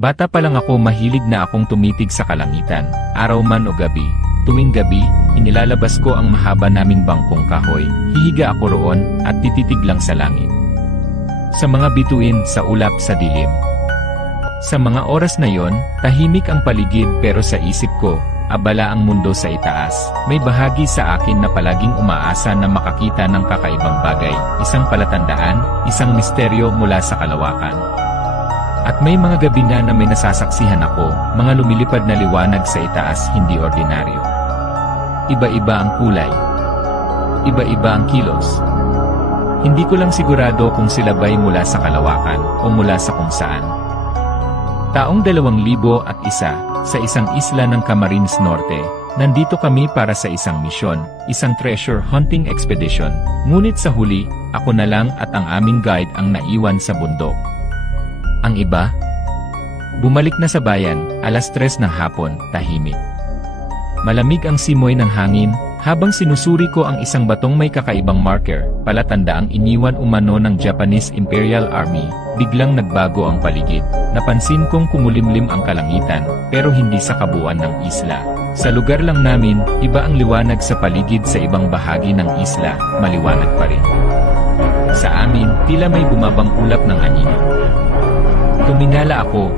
Bata pa lang ako mahilig na akong tumitig sa kalangitan, araw man o gabi. Tuwing gabi, inilalabas ko ang mahaba naming bangkong kahoy, hihiga ako roon, at tititig lang sa langit. Sa mga bituin, sa ulap, sa dilim. Sa mga oras na yon, tahimik ang paligid pero sa isip ko, abala ang mundo sa itaas. May bahagi sa akin na palaging umaasa na makakita ng kakaibang bagay, isang palatandaan, isang misteryo mula sa kalawakan. At may mga gabi na may nasasaksihan ako, mga lumilipad na liwanag sa itaas hindi ordinaryo. Iba-iba ang kulay. Iba-iba ang kilos. Hindi ko lang sigurado kung sila ba'y mula sa kalawakan o mula sa kung saan. Taong 2001, sa isang isla ng Camarines Norte, nandito kami para sa isang misyon, isang treasure hunting expedition. Ngunit sa huli, ako na lang at ang aming guide ang naiwan sa bundok. Ang iba? Bumalik na sa bayan, 3:00 ng hapon, tahimik. Malamig ang simoy ng hangin, habang sinusuri ko ang isang batong may kakaibang marker, palatandaang iniwan umano ng Japanese Imperial Army, biglang nagbago ang paligid. Napansin kong kumulimlim ang kalangitan, pero hindi sa kabuuan ng isla. Sa lugar lang namin, iba ang liwanag sa paligid, sa ibang bahagi ng isla, maliwanag pa rin. Sa amin, tila may bumabang ulap ng anino. Tumingala ako.